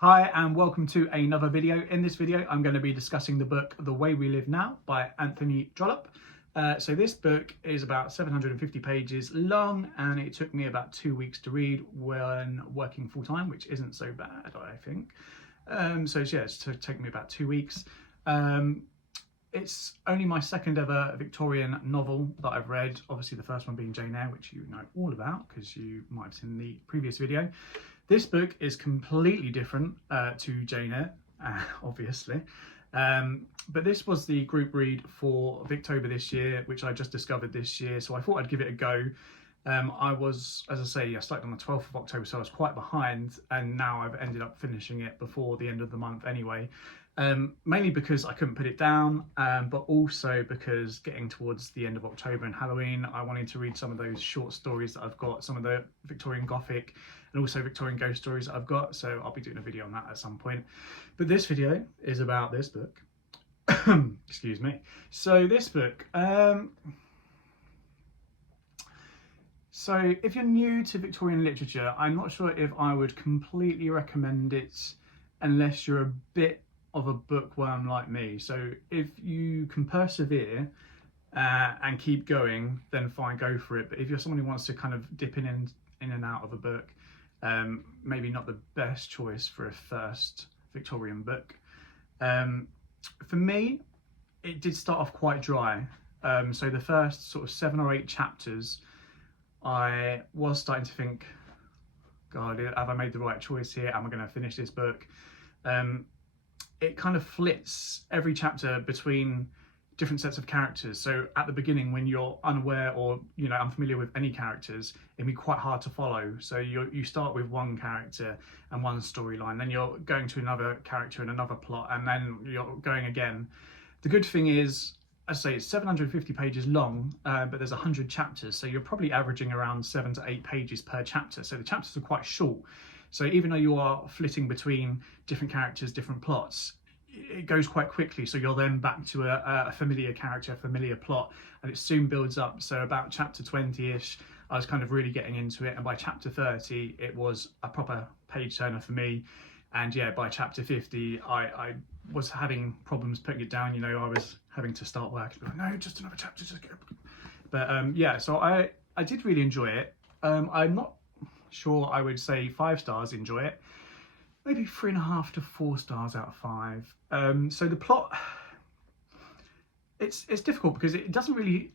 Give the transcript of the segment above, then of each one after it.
Hi and welcome to another video. In this video I'm going to be discussing the book The Way We Live Now by Anthony Trollope. So this book is about 750 pages long and it took me about 2 weeks to read when working full-time, which isn't so bad, I think. It's taken me about 2 weeks. It's only my second ever Victorian novel that I've read, obviously the first one being Jane Eyre, which you know all about because you might have seen the previous video. This book is completely different to Jane Eyre, obviously. But this was the group read for Victober this year, which I just discovered this year, so I thought I'd give it a go. I started on the 12th of October, so I was quite behind, and now I've ended up finishing it before the end of the month anyway. Mainly because I couldn't put it down, but also because getting towards the end of October and Halloween, I wanted to read some of those short stories that I've got, some of the Victorian Gothic and also Victorian ghost stories that I've got, so I'll be doing a video on that at some point. But this video is about this book. Excuse me. So this book, so if you're new to Victorian literature, I'm not sure if I would completely recommend it unless you're a bit of a bookworm like me. So if you can persevere and keep going, then fine, go for it. But if you're someone who wants to kind of dip in and out of a book, maybe not the best choice for a first Victorian book. For me, it did start off quite dry. So the first sort of 7 or 8 chapters, I was starting to think, God, have I made the right choice here? Am I going to finish this book? It kind of flits every chapter between different sets of characters. So at the beginning, when you're unaware or unfamiliar with any characters, it'd be quite hard to follow. So you start with one character and one storyline, then you're going to another character and another plot, and then you're going again. The good thing is, as I say, it's 750 pages long, but there's 100 chapters, so you're probably averaging around 7 to 8 pages per chapter. So the chapters are quite short. So even though you are flitting between different characters, different plots, it goes quite quickly. So you're then back to a familiar character, a familiar plot, and it soon builds up. So about chapter 20-ish, I was kind of really getting into it. And by chapter 30, it was a proper page turner for me. And yeah, by chapter 50, I was having problems putting it down. I was having to start work. No, just another chapter, just get. But yeah, so I did really enjoy it. I'm not sure I would say 5 stars enjoy it, maybe 3.5 to 4 stars out of 5. So the plot, it's difficult because it doesn't really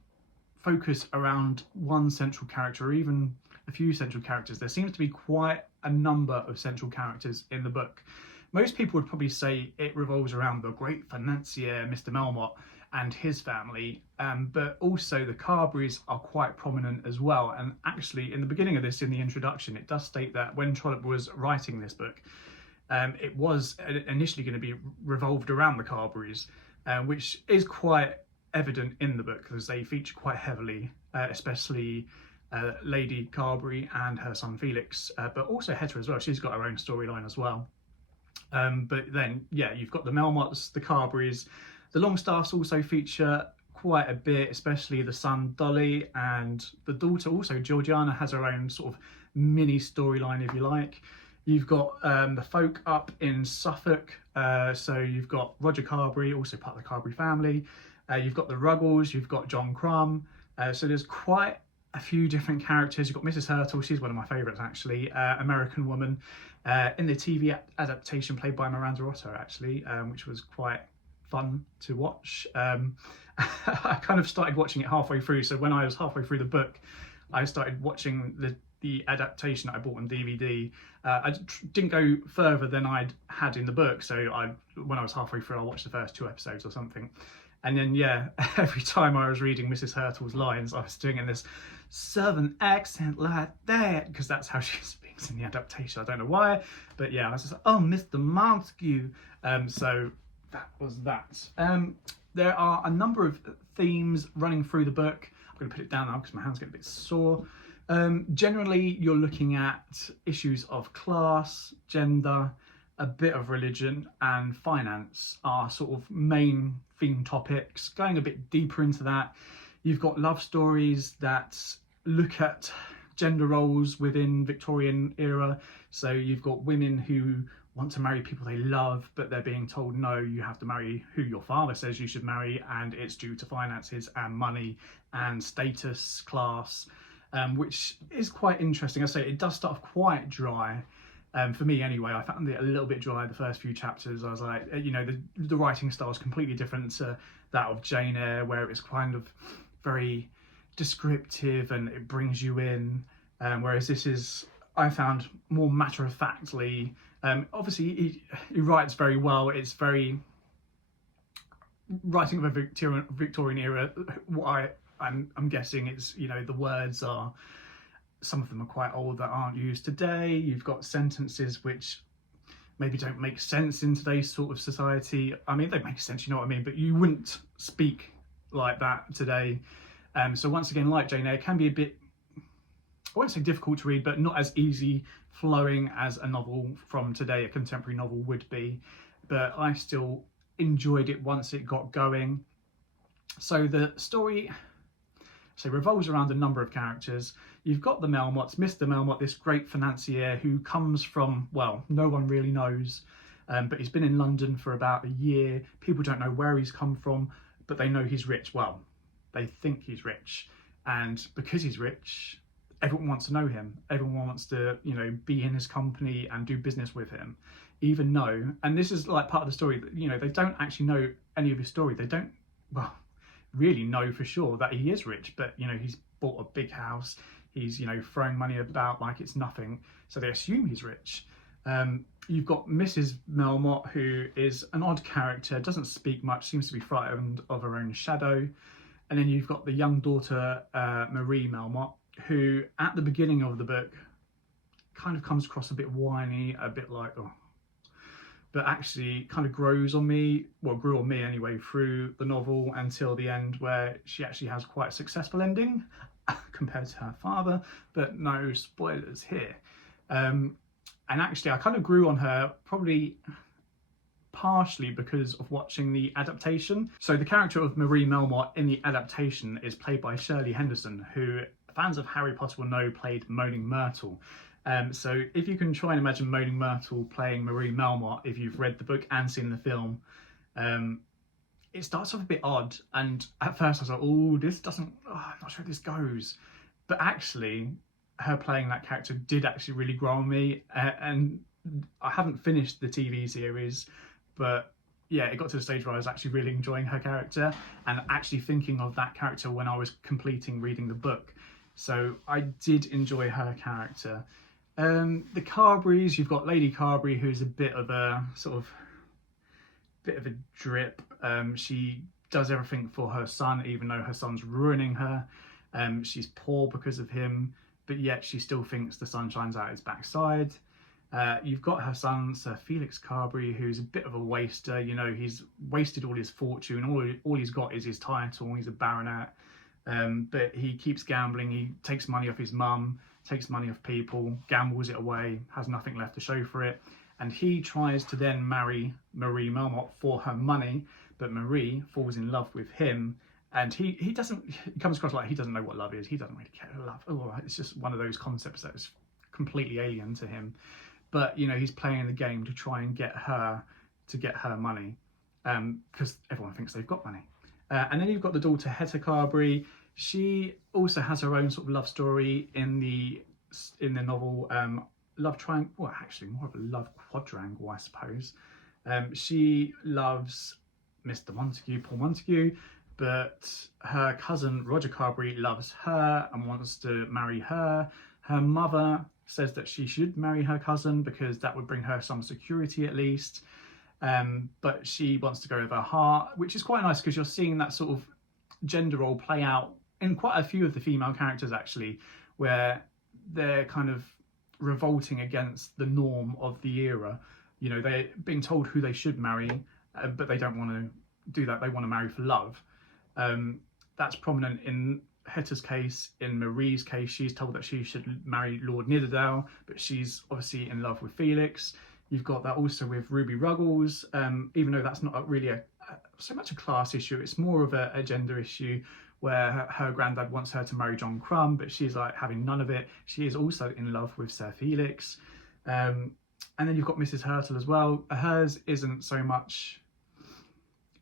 focus around one central character or even a few central characters. There seems to be quite a number of central characters in the book. Most people would probably say it revolves around the great financier Mr. Melmotte and his family, but also the Carberries are quite prominent as well. And actually, in the beginning of this, in the introduction, it does state that when Trollope was writing this book, it was initially going to be revolved around the Carberries, which is quite evident in the book because they feature quite heavily, especially Lady Carberry and her son Felix, but also Hetty as well. She's got her own storyline as well. But then, yeah, you've got the Melmottes, the Carberries. The Longstaffs also feature quite a bit, especially the son Dolly, and the daughter also, Georgiana, has her own sort of mini storyline, if you like. You've got the folk up in Suffolk, so you've got Roger Carberry, also part of the Carberry family. You've got the Ruggles, you've got John Crumb. So there's quite a few different characters. You've got Mrs. Hurtle, she's one of my favourites actually, American woman, in the TV adaptation played by Miranda Otto actually, which was quite fun to watch. I kind of started watching it halfway through, so when I was halfway through the book, I started watching the adaptation that I bought on DVD. I didn't go further than I'd had in the book, so when I was halfway through, I watched the first 2 episodes or something. And then, yeah, every time I was reading Mrs. Hurtle's lines, I was doing in this southern accent like that, because that's how she speaks in the adaptation. I don't know why, but yeah, I was just like, oh, Mr. Montague. So that was that. There are a number of themes running through the book. I'm going to put it down now because my hands get a bit sore. Generally, you're looking at issues of class, gender, a bit of religion and finance are sort of main theme topics. Going a bit deeper into that, you've got love stories that look at gender roles within Victorian era. So you've got women who want to marry people they love, but they're being told, no, you have to marry who your father says you should marry, and it's due to finances and money and status, class, which is quite interesting. I say it does start off quite dry. For me anyway, I found it a little bit dry the first few chapters. I was like, the writing style is completely different to that of Jane Eyre, where it's kind of very descriptive and it brings you in, whereas this is, I found, more matter-of-factly. Obviously he writes very well. It's very writing of a Victorian era. What I'm guessing it's, the words are, some of them are quite old that aren't used today. You've got sentences which maybe don't make sense in today's sort of society. I mean, they make sense, you know what I mean, but you wouldn't speak like that today. So once again, like Jane Eyre, it can be a bit, I won't say difficult to read, but not as easy flowing as a novel from today, a contemporary novel would be. But I still enjoyed it once it got going. So the story revolves around a number of characters. You've got the Melmots, Mr. Melmotte, this great financier who comes from, well, no one really knows, but he's been in London for about a year. People don't know where he's come from, but they know he's rich. Well, they think he's rich, and because he's rich, everyone wants to know him. Everyone wants to, be in his company and do business with him, even though, and this is like part of the story, they don't actually know any of his story. They don't, well, really know for sure that he is rich, but he's bought a big house, he's throwing money about like it's nothing, so they assume he's rich. You've got Mrs. Melmotte, who is an odd character, doesn't speak much, seems to be frightened of her own shadow. And then you've got the young daughter, Marie Melmotte, who at the beginning of the book kind of comes across a bit whiny, a bit like, oh, but actually kind of grew on me anyway, through the novel until the end, where she actually has quite a successful ending compared to her father, but no spoilers here. And actually I kind of grew on her, probably partially because of watching the adaptation. So the character of Marie Melmotte in the adaptation is played by Shirley Henderson, who fans of Harry Potter will know played Moaning Myrtle. So if you can try and imagine Moaning Myrtle playing Marie Melmotte, if you've read the book and seen the film, it starts off a bit odd. And at first I was like, I'm not sure this goes. But actually, her playing that character did actually really grow on me. And I haven't finished the TV series, but yeah, it got to the stage where I was actually really enjoying her character and actually thinking of that character when I was reading the book. So I did enjoy her character. The Carberries, you've got Lady Carberry, who's a bit of a drip. She does everything for her son, even though her son's ruining her. She's poor because of him, but yet she still thinks the sun shines out his backside. You've got her son, Sir Felix Carberry, who's a bit of a waster. He's wasted all his fortune. All he's got is his title. He's a baronet. But he keeps gambling. He takes money off his mum, takes money off people, gambles it away, has nothing left to show for it. And he tries to then marry Marie Melmotte for her money, but Marie falls in love with him. And he comes across like he doesn't know what love is. He doesn't really care love. Oh, it's just one of those concepts that is completely alien to him. But, he's playing the game to try and get her money, because everyone thinks they've got money. And then you've got the daughter, Hetta Carberry. She also has her own sort of love story in the novel, love triangle, well, actually more of a love quadrangle, I suppose. She loves Mr. Montague, Paul Montague, but her cousin Roger Carberry loves her and wants to marry her. Her mother says that she should marry her cousin because that would bring her some security at least. But she wants to go with her heart, which is quite nice because you're seeing that sort of gender role play out in quite a few of the female characters actually, where they're kind of revolting against the norm of the era. They're being told who they should marry, but they don't want to do that. They want to marry for love. That's prominent in Hetta's case. In Marie's case, she's told that she should marry Lord Nidderdale, but she's obviously in love with Felix. You've got that also with Ruby Ruggles, even though that's not really so much a class issue, it's more of a gender issue, where her granddad wants her to marry John Crumb, but she's like having none of it. She is also in love with Sir Felix. And then you've got Mrs. Hurtle as well. Hers isn't so much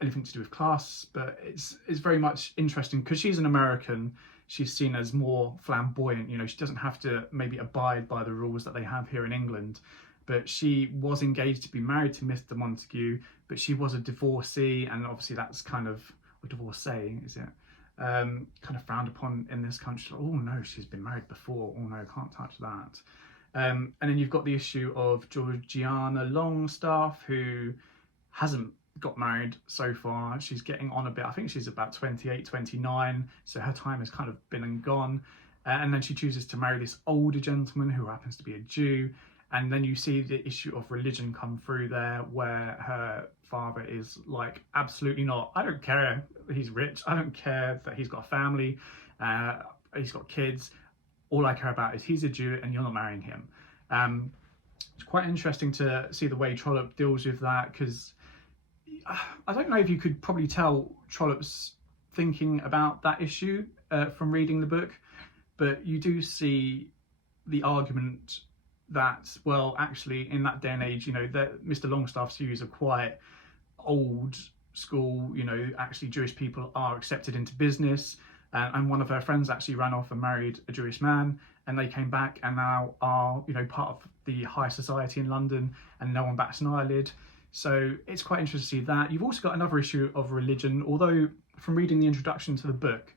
anything to do with class, but it's very much interesting because she's an American. She's seen as more flamboyant. You know, she doesn't have to maybe abide by the rules that they have here in England. But she was engaged to be married to Mr. Montague, but she was a divorcee, and obviously that's kind of, or divorcee, is it? Kind of frowned upon in this country. Oh no, she's been married before. Oh no, can't touch that. And then you've got the issue of Georgiana Longstaff, who hasn't got married so far. She's getting on a bit. I think she's about 28, 29, so her time has kind of been and gone. And then she chooses to marry this older gentleman who happens to be a Jew. And then you see the issue of religion come through there, where her father is like, absolutely not. I don't care he's rich. I don't care that he's got a family. He's got kids. All I care about is he's a Jew and you're not marrying him. It's quite interesting to see the way Trollope deals with that, because I don't know if you could probably tell Trollope's thinking about that issue from reading the book, but you do see the argument that, well, actually in that day and age, you know, that Mr. Longstaff's views are quite old school. You know, actually Jewish people are accepted into business, and one of her friends actually ran off and married a Jewish man, and they came back and now are, you know, part of the high society in London, and no one bats an eyelid. So it's quite interesting to see that. You've also got another issue of religion, although from reading the introduction to the book,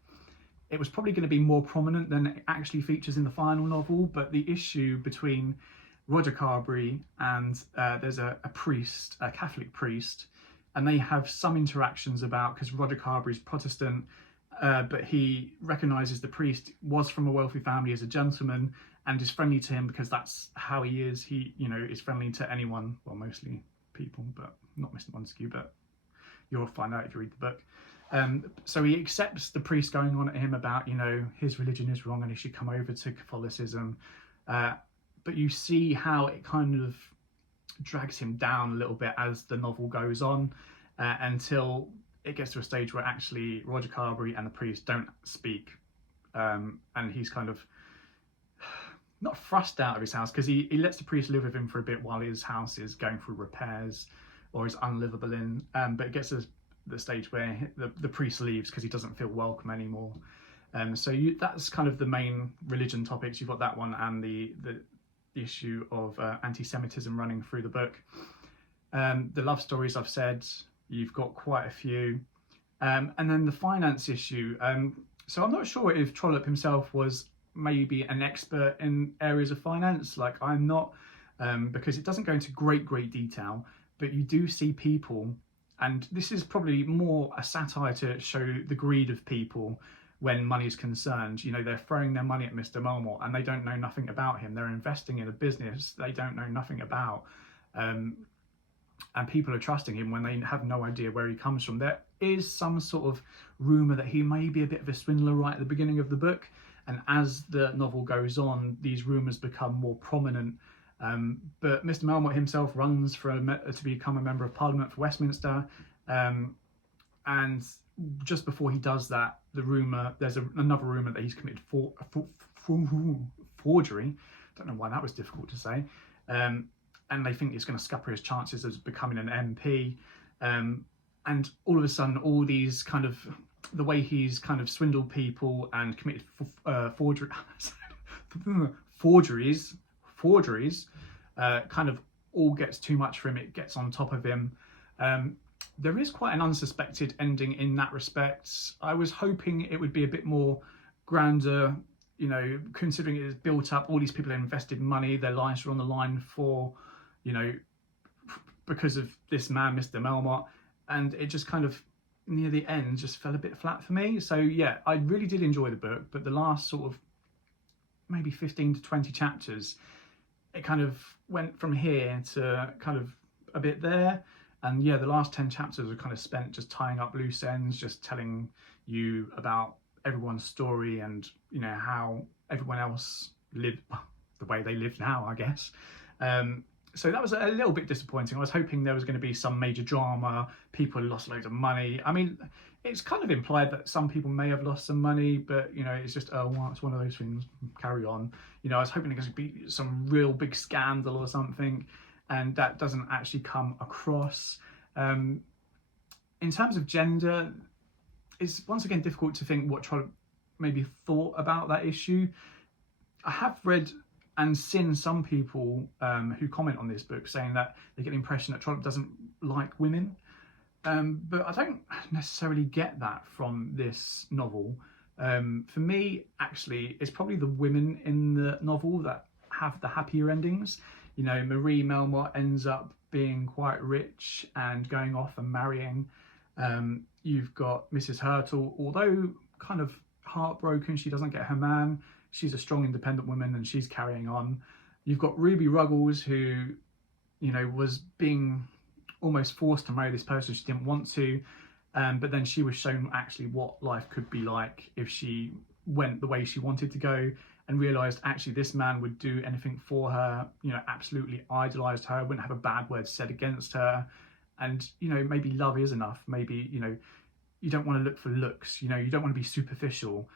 it was probably going to be more prominent than it actually features in the final novel. But the issue between Roger Carberry and there's a priest, a Catholic priest, and they have some interactions about, because Roger Carberry's Protestant, but he recognises the priest was from a wealthy family as a gentleman and is friendly to him because that's how he is. He, you know, is friendly to anyone, well, mostly people, but not Mr. Montague, but you'll find out if you read the book. So he accepts the priest going on at him about, you know, his religion is wrong and he should come over to Catholicism. But you see how it kind of drags him down a little bit as the novel goes on, until it gets to a stage where actually Roger Carberry and the priest don't speak. And he's kind of not thrust out of his house, because he lets the priest live with him for a bit while his house is going through repairs or is unlivable in. But it gets to the stage where the priest leaves because he doesn't feel welcome anymore. So that's kind of the main religion topics. You've got that one and the issue of anti-Semitism running through the book. The love stories, I've said, you've got quite a few. And then the finance issue. So I'm not sure if Trollope himself was maybe an expert in areas of finance, like I'm not, because it doesn't go into great detail, but you do see people, and this is probably more a satire to show the greed of people when money is concerned. You know, they're throwing their money at Mr. Melmotte and they don't know nothing about him. They're investing in a business they don't know nothing about. And people are trusting him when they have no idea where he comes from. There is some sort of rumour that he may be a bit of a swindler right at the beginning of the book. And as the novel goes on, these rumours become more prominent. But Mr. Melmotte himself runs to become a member of Parliament for Westminster. And just before he does that, there's another rumour that he's committed forgery. Don't know why that was difficult to say. And they think it's going to scupper his chances of becoming an MP. And all of a sudden, all these kind of, the way he's kind of swindled people and committed forgeries, kind of all gets too much for him. It gets on top of him. There is quite an unsuspected ending in that respect. I was hoping it would be a bit more grander, you know, considering it is built up, all these people have invested money, their lives are on the line for, you know, because of this man, Mr. Melmotte, and it just kind of, near the end, just fell a bit flat for me. So yeah, I really did enjoy the book, but the last sort of maybe 15 to 20 chapters, it kind of went from here to kind of a bit there. And yeah, the last 10 chapters are kind of spent just tying up loose ends, just telling you about everyone's story and, you know, how everyone else lived the way they live now, I guess. So that was a little bit disappointing. I was hoping there was going to be some major drama, people lost loads of money. I mean, it's kind of implied that some people may have lost some money, but you know, it's just, oh, well, it's one of those things, carry on. You know, I was hoping there was going to be some real big scandal or something, and that doesn't actually come across. In terms of gender, it's once again difficult to think what Trollope maybe thought about that issue. I have read and seen some people who comment on this book saying that they get the impression that Trollope doesn't like women. But I don't necessarily get that from this novel. For me, actually, it's probably the women in the novel that have the happier endings. You know, Marie Melmotte ends up being quite rich and going off and marrying. You've got Mrs. Hurtle, although kind of heartbroken, she doesn't get her man. She's a strong, independent woman and she's carrying on. You've got Ruby Ruggles, who, you know, was being almost forced to marry this person she didn't want to, but then she was shown actually what life could be like if she went the way she wanted to go, and realised actually this man would do anything for her, you know, absolutely idolised her, wouldn't have a bad word said against her. And, you know, maybe love is enough. Maybe, you know, you don't want to look for looks, you know, you don't want to be superficial.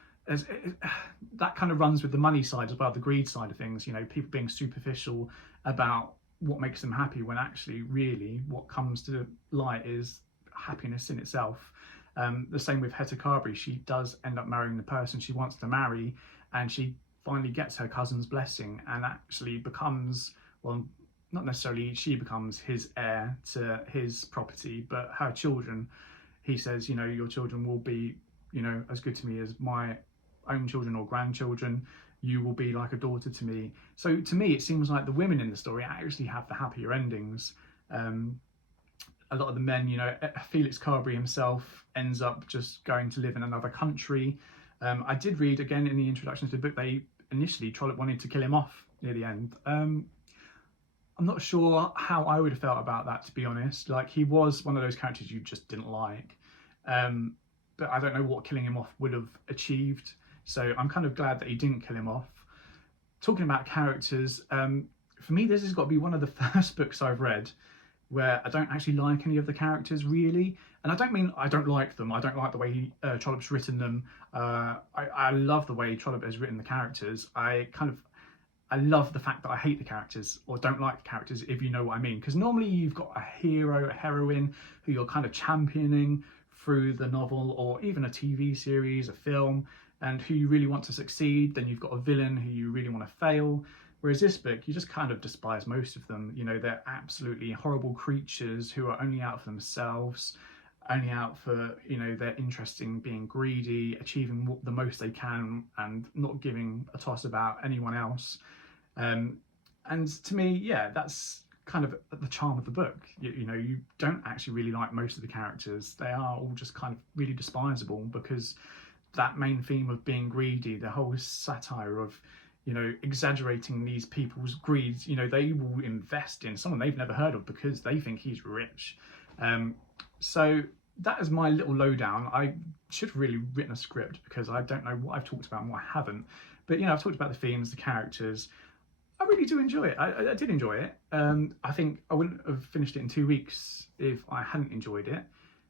That kind of runs with the money side as well, the greed side of things, you know, people being superficial about what makes them happy, when actually really what comes to light is happiness in itself. The same with Hetta Carberry. She does end up marrying the person she wants to marry, and she finally gets her cousin's blessing and actually becomes, well, not necessarily she becomes his heir to his property, but her children. He says, you know, your children will be, you know, as good to me as my own children or grandchildren. You will be like a daughter to me. So to me, it seems like the women in the story actually have the happier endings. A lot of the men, you know, Felix Carberry himself ends up just going to live in another country. I did read again in the introduction to the book, they initially Trollope wanted to kill him off near the end. I'm not sure how I would have felt about that, to be honest. Like, he was one of those characters you just didn't like. But I don't know what killing him off would have achieved. So I'm kind of glad that he didn't kill him off. Talking about characters, for me, this has got to be one of the first books I've read where I don't actually like any of the characters, really. And I don't mean I don't like them. I don't like the way Trollope's written them. I love the way Trollope has written the characters. I love the fact that I hate the characters or don't like the characters, if you know what I mean. Because normally you've got a hero, a heroine who you're kind of championing through the novel or even a TV series, a film, and who you really want to succeed. Then you've got a villain who you really want to fail. Whereas this book, you just kind of despise most of them. You know, they're absolutely horrible creatures who are only out for themselves, only out for, you know, their interest in being greedy, achieving the most they can and not giving a toss about anyone else. And to me, yeah, that's kind of the charm of the book. You know, you don't actually really like most of the characters. They are all just kind of really despisable because that main theme of being greedy, the whole satire of, you know, exaggerating these people's greeds. You know, they will invest in someone they've never heard of because they think he's rich. So that is my little lowdown. I should have really written a script because I don't know what I've talked about and what I haven't. But, you know, I've talked about the themes, the characters. I really do enjoy it. I did enjoy it. I think I wouldn't have finished it in 2 weeks if I hadn't enjoyed it.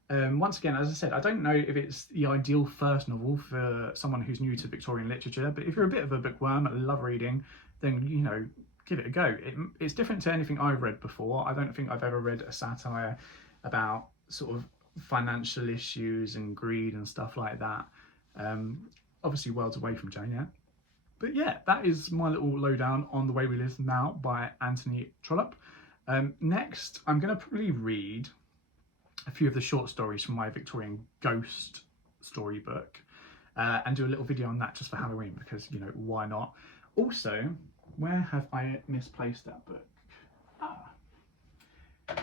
Once again, as I said, I don't know if it's the ideal first novel for someone who's new to Victorian literature, but if you're a bit of a bookworm and love reading, then, you know, give it a go. It's different to anything I've read before. I don't think I've ever read a satire about sort of financial issues and greed and stuff like that. Obviously worlds away from Jane Eyre. But yeah, that is my little lowdown on The Way We Live Now by Anthony Trollope. Next, I'm going to probably read a few of the short stories from my Victorian ghost storybook and do a little video on that just for Halloween because, you know, why not? Also, where have I misplaced that book?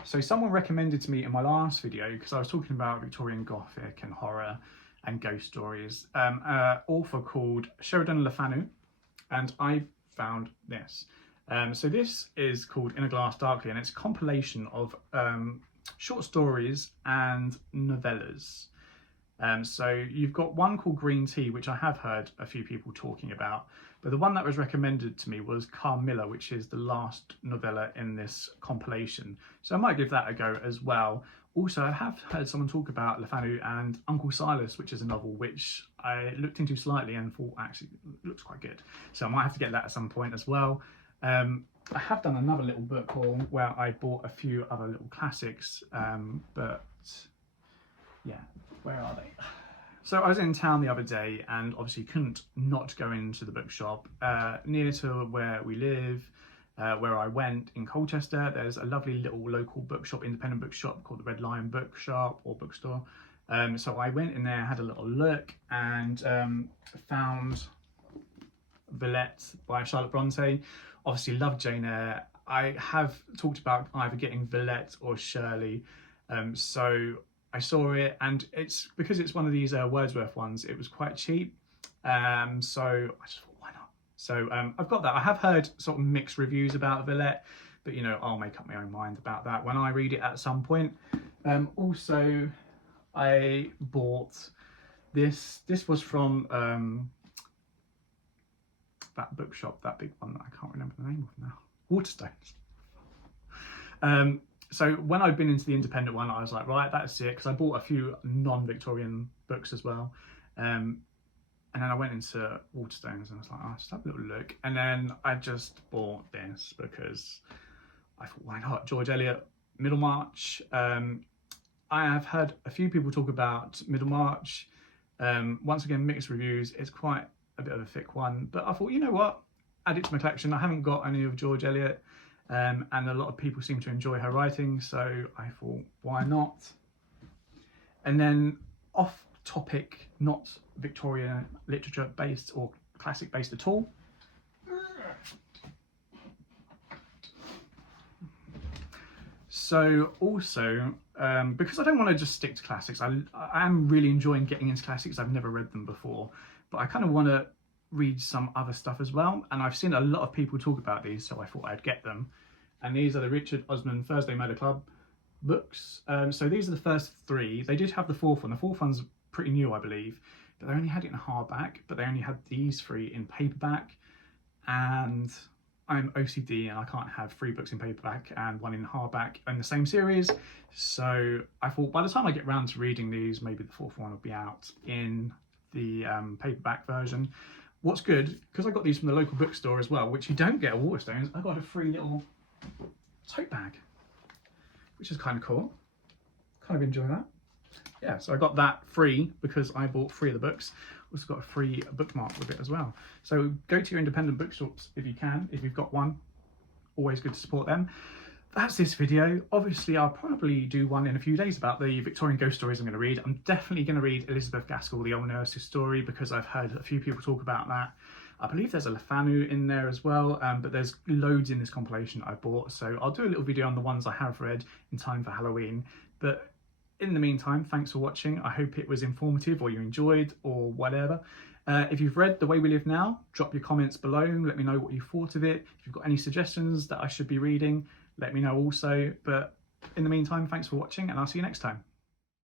So someone recommended to me in my last video, because I was talking about Victorian Gothic and horror and ghost stories, an author called Sheridan Le Fanu, and I found this. So this is called In a Glass Darkly, and it's a compilation of short stories and novellas. So you've got one called Green Tea, which I have heard a few people talking about, but the one that was recommended to me was Carmilla, which is the last novella in this compilation. So I might give that a go as well. Also, I have heard someone talk about Lefanu and Uncle Silas, which is a novel which I looked into slightly and thought actually looks quite good. So I might have to get that at some point as well. I have done another little book haul where I bought a few other little classics, but yeah, where are they? So I was in town the other day and obviously couldn't not go into the bookshop near to where we live. Where I went in Colchester, there's a lovely little local bookshop, independent bookshop called the Red Lion Bookshop or Bookstore. So I went in there, had a little look, and found Villette by Charlotte Bronte. Obviously loved Jane Eyre. I have talked about either getting Villette or Shirley. So I saw it, and it's because it's one of these Wordsworth ones, it was quite cheap. So I just thought, why not? So I've got that. I have heard sort of mixed reviews about Villette, but you know, I'll make up my own mind about that when I read it at some point. Also, I bought this. This was from that bookshop, that big one that I can't remember the name of now. Waterstones. So when I'd been into the independent one, I was like, right, that's it, because I bought a few non-Victorian books as well. And then I went into Waterstones and I was like, oh, I'll just have a little look. And then I just bought this because I thought, why not? George Eliot, Middlemarch. I have heard a few people talk about Middlemarch. Once again, mixed reviews. It's quite a bit of a thick one, but I thought, you know what? Add it to my collection. I haven't got any of George Eliot, and a lot of people seem to enjoy her writing, so I thought, why not? And then off topic, not Victorian literature based or classic based at all. So also, because I don't want to just stick to classics, I am really enjoying getting into classics. I've never read them before, but I kind of want to read some other stuff as well. And I've seen a lot of people talk about these, so I thought I'd get them. And these are the Richard Osman Thursday Murder Club books. So these are the first three. They did have the fourth one. The fourth one's pretty new, I believe, but they only had it in hardback, but they only had these three in paperback. And I'm OCD and I can't have 3 books in paperback and 1 in hardback in the same series. So I thought by the time I get round to reading these, maybe the fourth one will be out in the paperback version. What's good, because I got these from the local bookstore as well, which you don't get at Waterstones, I got a free little tote bag, which is kind of cool. Kind of enjoy that. Yeah, so I got that free because I bought 3 of the books. Also got a free bookmark with it as well. So go to your independent bookshops if you can, if you've got one. Always good to support them. That's this video. Obviously, I'll probably do one in a few days about the Victorian ghost stories I'm going to read. I'm definitely going to read Elizabeth Gaskell, the Old Nurse's Story, because I've heard a few people talk about that. I believe there's a Lefanu in there as well, but there's loads in this compilation I bought. So I'll do a little video on the ones I have read in time for Halloween. But in the meantime, thanks for watching. I hope it was informative or you enjoyed or whatever. If you've read The Way We Live Now, drop your comments below. Let me know what you thought of it. If you've got any suggestions that I should be reading, let me know also. But in the meantime, thanks for watching and I'll see you next time.